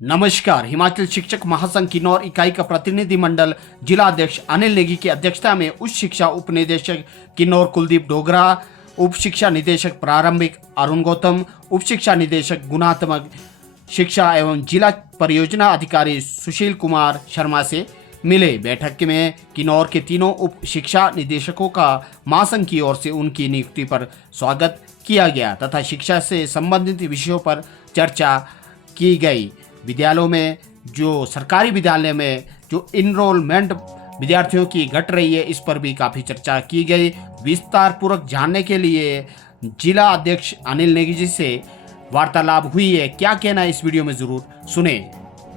नमस्कार। हिमाचल शिक्षक महासंघ किन्नौर इकाई का प्रतिनिधिमंडल जिला अध्यक्ष अनिल नेगी की अध्यक्षता में उच्च शिक्षा उप निदेशक किन्नौर कुलदीप डोगरा, उप शिक्षा निदेशक प्रारंभिक अरुण गौतम, उप शिक्षा निदेशक गुणात्मक शिक्षा एवं जिला परियोजना अधिकारी सुशील कुमार शर्मा से मिले। बैठक में किन्नौर के तीनों उप शिक्षा निदेशकों का महासंघ की ओर से उनकी नियुक्ति पर स्वागत किया गया तथा शिक्षा से संबंधित विषयों पर चर्चा की गई। विद्यालयों में जो सरकारी विद्यालय में जो इनरोलमेंट विद्यार्थियों की घट रही है, इस पर भी काफ़ी चर्चा की गई। विस्तार पूर्वक जानने के लिए जिला अध्यक्ष अनिल नेगी जी से वार्तालाप हुई है। क्या कहना है इस वीडियो में ज़रूर सुने।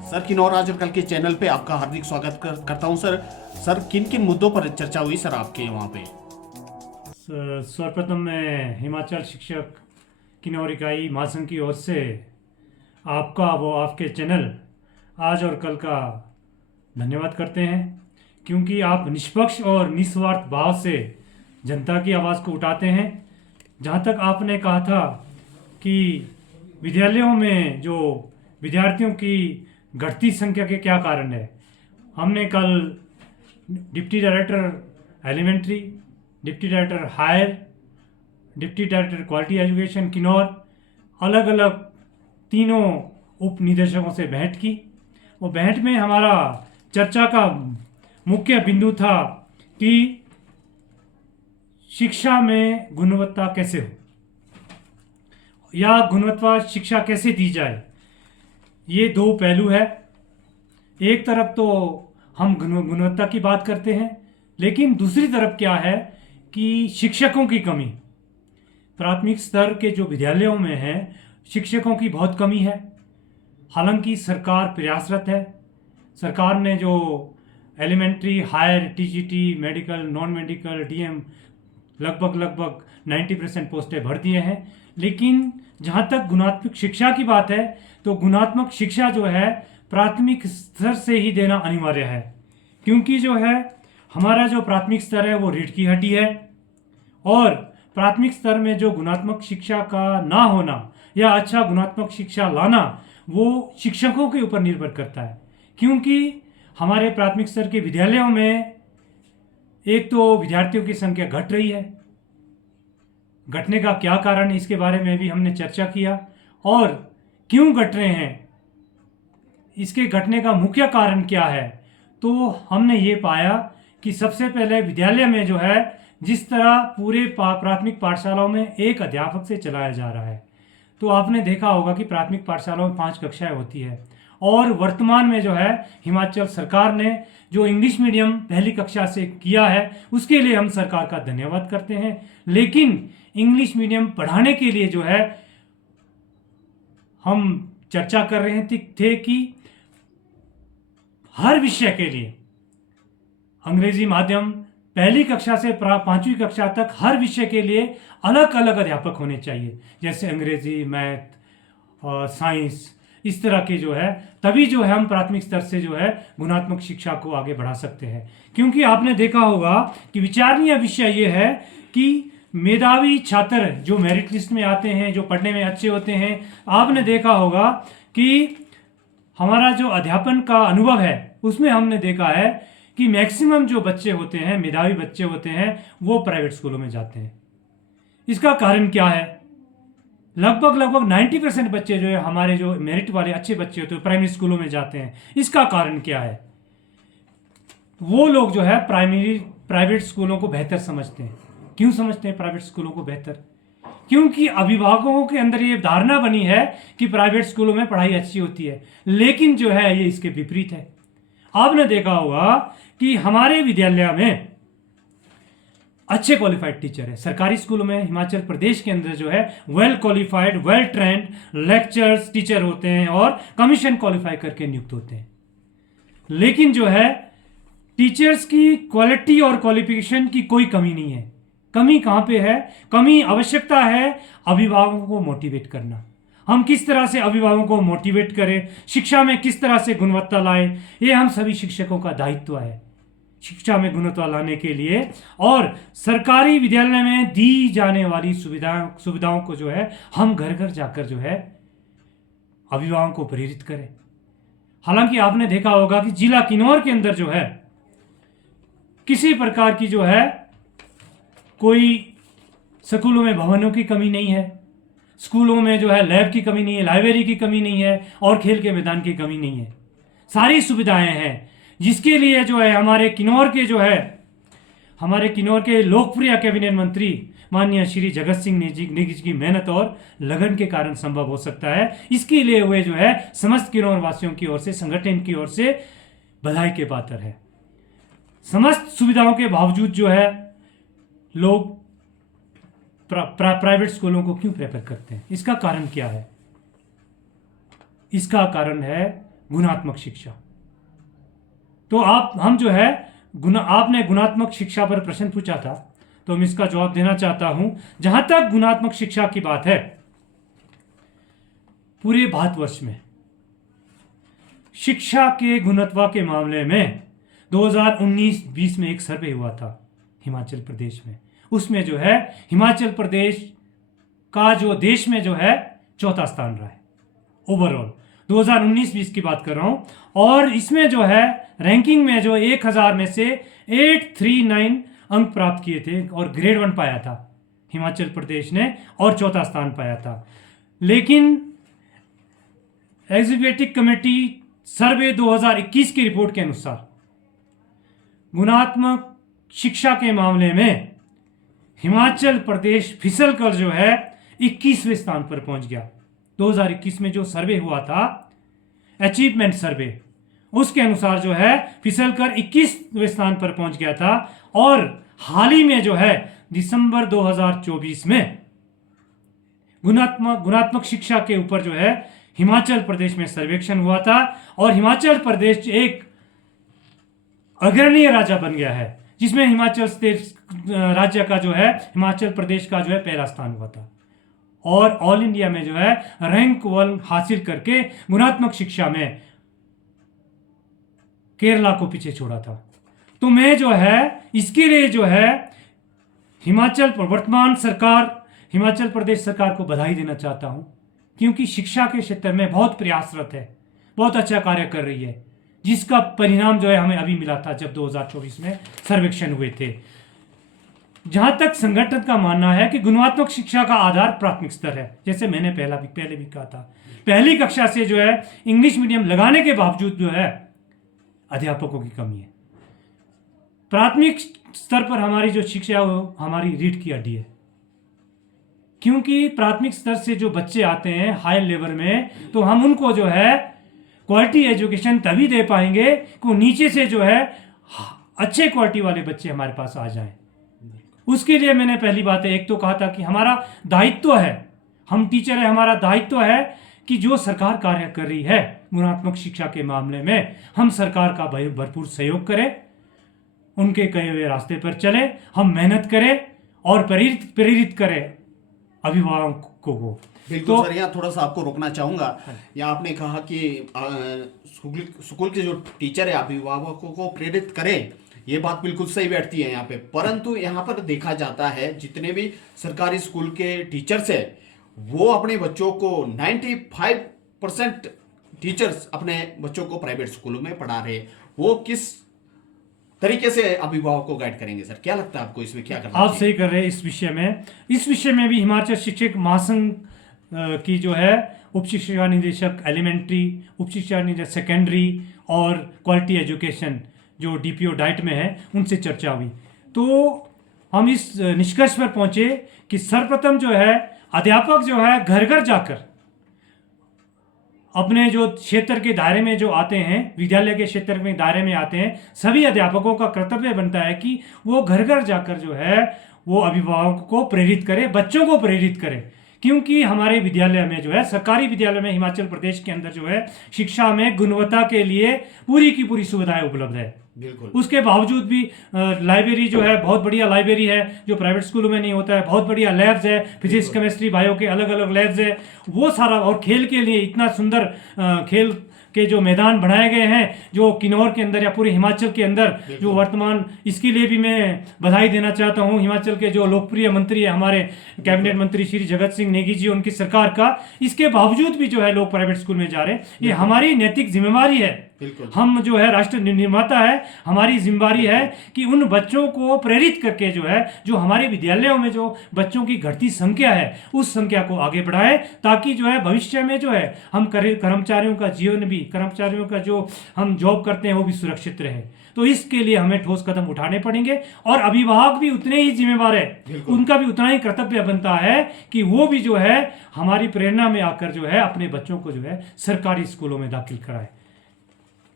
सर, किन्नौर आज और कल के चैनल पे आपका हार्दिक स्वागत करता हूं। सर किन किन मुद्दों पर चर्चा हुई सर आपके वहाँ पे? सर्वप्रथम मैं हिमाचल शिक्षक किन्नौर इकाई महासंघ की ओर से आपके चैनल आज और कल का धन्यवाद करते हैं, क्योंकि आप निष्पक्ष और निस्वार्थ भाव से जनता की आवाज़ को उठाते हैं। जहाँ तक आपने कहा था कि विद्यालयों में जो विद्यार्थियों की घटती संख्या के क्या कारण है, हमने कल deputy director elementary, deputy director higher, deputy director quality education Kinnaur अलग अलग तीनों उप निदेशकों से भेंट की। वो भेंट में हमारा चर्चा का मुख्य बिंदु था कि शिक्षा में गुणवत्ता कैसे हो या गुणवत्ता शिक्षा कैसे दी जाए। ये दो पहलू है। एक तरफ तो हम गुणवत्ता की बात करते हैं, लेकिन दूसरी तरफ क्या है कि शिक्षकों की कमी। प्राथमिक स्तर के जो विद्यालयों में है, शिक्षकों की बहुत कमी है। हालांकि सरकार प्रयासरत है। सरकार ने जो elementary, higher, TGT, medical, non medical, DM लगभग 90% पोस्टें भर दिए हैं। लेकिन जहाँ तक गुणात्मक शिक्षा की बात है, तो गुणात्मक शिक्षा जो है प्राथमिक स्तर से ही देना अनिवार्य है, क्योंकि जो है हमारा जो प्राथमिक स्तर है वो रीढ़ की हड्डी है। और प्राथमिक स्तर में जो गुणात्मक शिक्षा का ना होना या अच्छा गुणात्मक शिक्षा लाना, वो शिक्षकों के ऊपर निर्भर करता है। क्योंकि हमारे प्राथमिक स्तर के विद्यालयों में एक तो विद्यार्थियों की संख्या घट रही है। घटने का क्या कारण है, इसके बारे में भी हमने चर्चा किया। और क्यों घट रहे हैं, इसके घटने का मुख्य कारण क्या है, तो हमने ये पाया कि सबसे पहले विद्यालय में जो है जिस तरह पूरे प्राथमिक पाठशालाओं में एक अध्यापक से चलाया जा रहा है, तो आपने देखा होगा कि प्राथमिक पाठशालाओं में 5 कक्षाएं होती है। और वर्तमान में जो है हिमाचल सरकार ने जो इंग्लिश मीडियम पहली कक्षा से किया है, उसके लिए हम सरकार का धन्यवाद करते हैं। लेकिन इंग्लिश मीडियम पढ़ाने के लिए जो है हम चर्चा कर रहे थे कि हर विषय के लिए अंग्रेजी माध्यम पहली कक्षा से 5वीं कक्षा तक हर विषय के लिए अलग अलग अध्यापक होने चाहिए, जैसे अंग्रेजी, मैथ और साइंस, इस तरह के जो है, तभी जो है हम प्राथमिक स्तर से जो है गुणात्मक शिक्षा को आगे बढ़ा सकते हैं। क्योंकि आपने देखा होगा कि विचारणीय विषय ये है कि मेधावी छात्र जो मेरिट लिस्ट में आते हैं, जो पढ़ने में अच्छे होते हैं, आपने देखा होगा कि हमारा जो अध्यापन का अनुभव है उसमें हमने देखा है कि मैक्सिमम जो बच्चे होते हैं, मेधावी बच्चे होते हैं, वो प्राइवेट स्कूलों में जाते हैं। इसका कारण क्या है? लगभग 90% बच्चे जो है हमारे जो मेरिट वाले अच्छे बच्चे होते हैं प्राइमरी स्कूलों में जाते हैं। इसका कारण क्या है? वो लोग जो है प्राइवेट स्कूलों को बेहतर समझते हैं। क्यों समझते हैं प्राइवेट स्कूलों को बेहतर? क्योंकि अभिभावकों के अंदर ये धारणा बनी है कि प्राइवेट स्कूलों में पढ़ाई अच्छी होती है, लेकिन जो है ये इसके विपरीत है। आपने देखा होगा कि हमारे विद्यालय में अच्छे क्वालिफाइड टीचर है। सरकारी स्कूलों में हिमाचल प्रदेश के अंदर जो है well qualified, well trained lectures teacher होते हैं और कमीशन क्वालिफाई करके नियुक्त होते हैं। लेकिन जो है टीचर्स की क्वालिटी और क्वालिफिकेशन की कोई कमी नहीं है। कमी कहाँ पे है? कमी आवश्यकता है अभिभावकों को मोटिवेट करना। हम किस तरह से अभिभावकों को मोटिवेट करें, शिक्षा में किस तरह से गुणवत्ता लाए, ये हम सभी शिक्षकों का दायित्व है शिक्षा में गुणवत्ता लाने के लिए। और सरकारी विद्यालय में दी जाने वाली सुविधाओं को जो है हम घर घर जाकर जो है अभिभावकों को प्रेरित करें। हालांकि आपने देखा होगा कि जिला किन्नौर के अंदर जो है किसी प्रकार की जो है कोई स्कूलों में भवनों की कमी नहीं है, स्कूलों में जो है लैब की कमी नहीं है, लाइब्रेरी की कमी नहीं है और खेल के मैदान की कमी नहीं है। सारी सुविधाएं हैं, जिसके लिए जो है हमारे किन्नौर के लोकप्रिय कैबिनेट मंत्री माननीय श्री जगत सिंह नेगी जी की मेहनत और लगन के कारण संभव हो सकता है। इसके लिए वे जो है समस्त किन्नौर वासियों की ओर से, संगठन की ओर से बधाई के पात्र है। समस्त सुविधाओं के बावजूद जो है लोग प्राइवेट स्कूलों को क्यों प्रेफर करते हैं? इसका कारण क्या है? इसका कारण है गुणात्मक शिक्षा। तो हम जो है आपने गुणात्मक शिक्षा पर प्रश्न पूछा था, तो मैं इसका जवाब देना चाहता हूं। जहां तक गुणात्मक शिक्षा की बात है, पूरे भारतवर्ष में शिक्षा के गुणवत्ता के मामले में 2019-20 में एक सर्वे हुआ था हिमाचल प्रदेश में। उसमें जो है हिमाचल प्रदेश का जो देश में जो है चौथा स्थान रहा है ओवरऑल। 2019-20 की बात कर रहा हूं। और इसमें जो है रैंकिंग में जो 1000 में से 839 अंक प्राप्त किए थे और ग्रेड 1 पाया था हिमाचल प्रदेश ने और चौथा स्थान पाया था। लेकिन एग्जीक्यूटिव कमेटी सर्वे 2021 की रिपोर्ट के अनुसार गुणात्मक शिक्षा के मामले में हिमाचल प्रदेश फिसल कर जो है 21वें स्थान पर पहुंच गया। 2021 में जो सर्वे हुआ था, अचीवमेंट सर्वे, उसके अनुसार जो है फिसल कर 21वें स्थान पर पहुंच गया था। और हाल ही में जो है दिसंबर 2024 में गुणात्मक शिक्षा के ऊपर जो है हिमाचल प्रदेश में सर्वेक्षण हुआ था और हिमाचल प्रदेश एक अग्रणीय राज्य बन गया है, जिसमें राज्य का जो है हिमाचल प्रदेश का जो है पहला स्थान हुआ था और ऑल इंडिया में जो है रैंक 1 हासिल करके गुणात्मक शिक्षा में केरला को पीछे छोड़ा था। तो मैं जो है इसके लिए जो है वर्तमान सरकार हिमाचल प्रदेश सरकार को बधाई देना चाहता हूं, क्योंकि शिक्षा के क्षेत्र में बहुत प्रयासरत है, बहुत अच्छा कार्य कर रही है, जिसका परिणाम जो है हमें अभी मिला था जब 2024 में सर्वेक्षण हुए थे। जहां तक संगठन का मानना है कि गुणात्मक शिक्षा का आधार प्राथमिक स्तर है, जैसे मैंने पहले भी कहा था, पहली कक्षा से जो है इंग्लिश मीडियम लगाने के बावजूद जो है अध्यापकों की कमी है। प्राथमिक स्तर पर हमारी जो शिक्षा है वो हमारी रीढ़ की हड्डी है, क्योंकि प्राथमिक स्तर से जो बच्चे आते हैं हाई लेवल में, तो हम उनको जो है क्वालिटी एजुकेशन तभी दे पाएंगे कि नीचे से जो है अच्छे क्वालिटी वाले बच्चे हमारे पास आ जाएं। उसके लिए मैंने पहली बात है, एक तो कहा था कि हमारा दायित्व है, हम टीचर है, हमारा दायित्व है कि जो सरकार कार्य कर रही है गुणात्मक शिक्षा के मामले में, हम सरकार का भरपूर सहयोग करें, उनके कहे हुए रास्ते पर चले, हम मेहनत करें और प्रेरित करें अभिभावकों को। बिल्कुल सर, यहाँ थोड़ा सा आपको रोकना चाहूंगा। यहाँ आपने कहा कि स्कूल के जो टीचर है अभिभावकों को प्रेरित करें, ये बात बिल्कुल सही बैठती है यहाँ पे। परंतु यहाँ पर देखा जाता है जितने भी सरकारी स्कूल के टीचर्स है वो अपने बच्चों को 95% टीचर्स अपने बच्चों को प्राइवेट स्कूलों में पढ़ा रहे हैं। वो किस तरीके से अभिभावक को गाइड करेंगे सर? क्या लगता है आपको इसमें क्या करना आप सही कर रहे हैं इस विषय में भी हिमाचल शिक्षक महासंघ की जो है उप शिक्षा निदेशक एलिमेंट्री, उप शिक्षा निदेशक सेकेंडरी और क्वालिटी एजुकेशन जो डीपीओ डाइट में है, उनसे चर्चा हुई। तो हम इस निष्कर्ष पर पहुंचे कि सर्वप्रथम जो है अध्यापक जो है घर घर जाकर अपने जो क्षेत्र के दायरे में जो आते हैं, विद्यालय के क्षेत्र में दायरे में आते हैं, सभी अध्यापकों का कर्तव्य बनता है कि वो घर घर जाकर जो है वो अभिभावकों को प्रेरित करे, बच्चों को प्रेरित करे। क्योंकि हमारे विद्यालय में जो है, सरकारी विद्यालय में हिमाचल प्रदेश के अंदर जो है शिक्षा में गुणवत्ता के लिए पूरी की पूरी सुविधाएं उपलब्ध है। बिल्कुल। उसके बावजूद भी लाइब्रेरी जो है बहुत बढ़िया लाइब्रेरी है, जो प्राइवेट स्कूलों में नहीं होता है। बहुत बढ़िया लैब्स है, फिजिक्स केमिस्ट्री बायो के अलग अलग लैब्स है, वो सारा। और खेल के लिए इतना सुंदर खेल के जो मैदान बनाए गए हैं जो किन्नौर के अंदर या पूरे हिमाचल के अंदर जो वर्तमान, इसके लिए भी मैं बधाई देना चाहता हूं हिमाचल के जो लोकप्रिय मंत्री है हमारे कैबिनेट मंत्री श्री जगत सिंह नेगी जी, उनकी सरकार का। इसके बावजूद भी जो है लोग प्राइवेट स्कूल में जा रहे हैं। ये हमारी नैतिक जिम्मेवारी है। हम जो है राष्ट्र निर्माता है, हमारी जिम्मेवारी है कि उन बच्चों को प्रेरित करके जो है जो हमारे विद्यालयों में जो बच्चों की घटती संख्या है उस संख्या को आगे बढ़ाएं, ताकि जो है भविष्य में जो है हम कर्मचारियों का जीवन भी, कर्मचारियों का जो हम जॉब करते हैं वो भी सुरक्षित रहे। तो इसके लिए हमें ठोस कदम उठाने पड़ेंगे और अभिभावक भी उतने ही जिम्मेवार है, उनका भी उतना ही कर्तव्य बनता है कि वो भी जो है हमारी प्रेरणा में आकर जो है अपने बच्चों को जो है सरकारी स्कूलों में दाखिल कराए।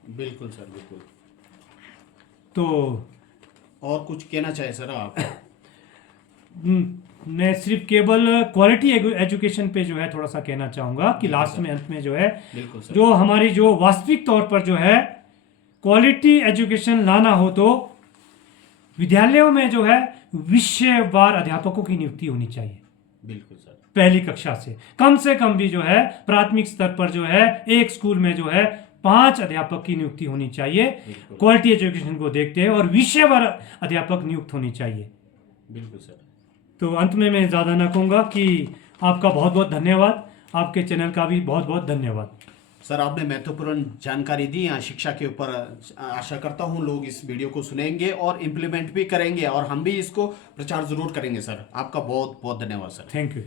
बिल्कुल सर, बिल्कुल। तो और कुछ कहना चाहे सर आप? मैं सिर्फ केवल क्वालिटी एजुकेशन पे जो है थोड़ा सा कहना चाहूँगा कि लास्ट में, अंत में जो है जो हमारी जो वास्तविक तौर पर जो है क्वालिटी एजुकेशन लाना हो तो विद्यालयों में जो है विषयवार अध्यापकों की नियुक्ति होनी चाहिए। बिल्कुल सर। पहली कक्षा से कम भी जो है प्राथमिक स्तर पर जो है एक स्कूल में जो है 5 अध्यापक की नियुक्ति होनी चाहिए क्वालिटी एजुकेशन को देखते हैं, और विषयवार अध्यापक नियुक्त होनी चाहिए। बिल्कुल सर। तो अंत में मैं ज़्यादा ना कहूँगा कि आपका बहुत बहुत धन्यवाद, आपके चैनल का भी बहुत बहुत धन्यवाद। सर आपने महत्वपूर्ण जानकारी दी यहाँ शिक्षा के ऊपर। आशा करता हूँ लोग इस वीडियो को सुनेंगे और इम्प्लीमेंट भी करेंगे, और हम भी इसको प्रचार जरूर करेंगे सर। आपका बहुत बहुत धन्यवाद सर। Thank you.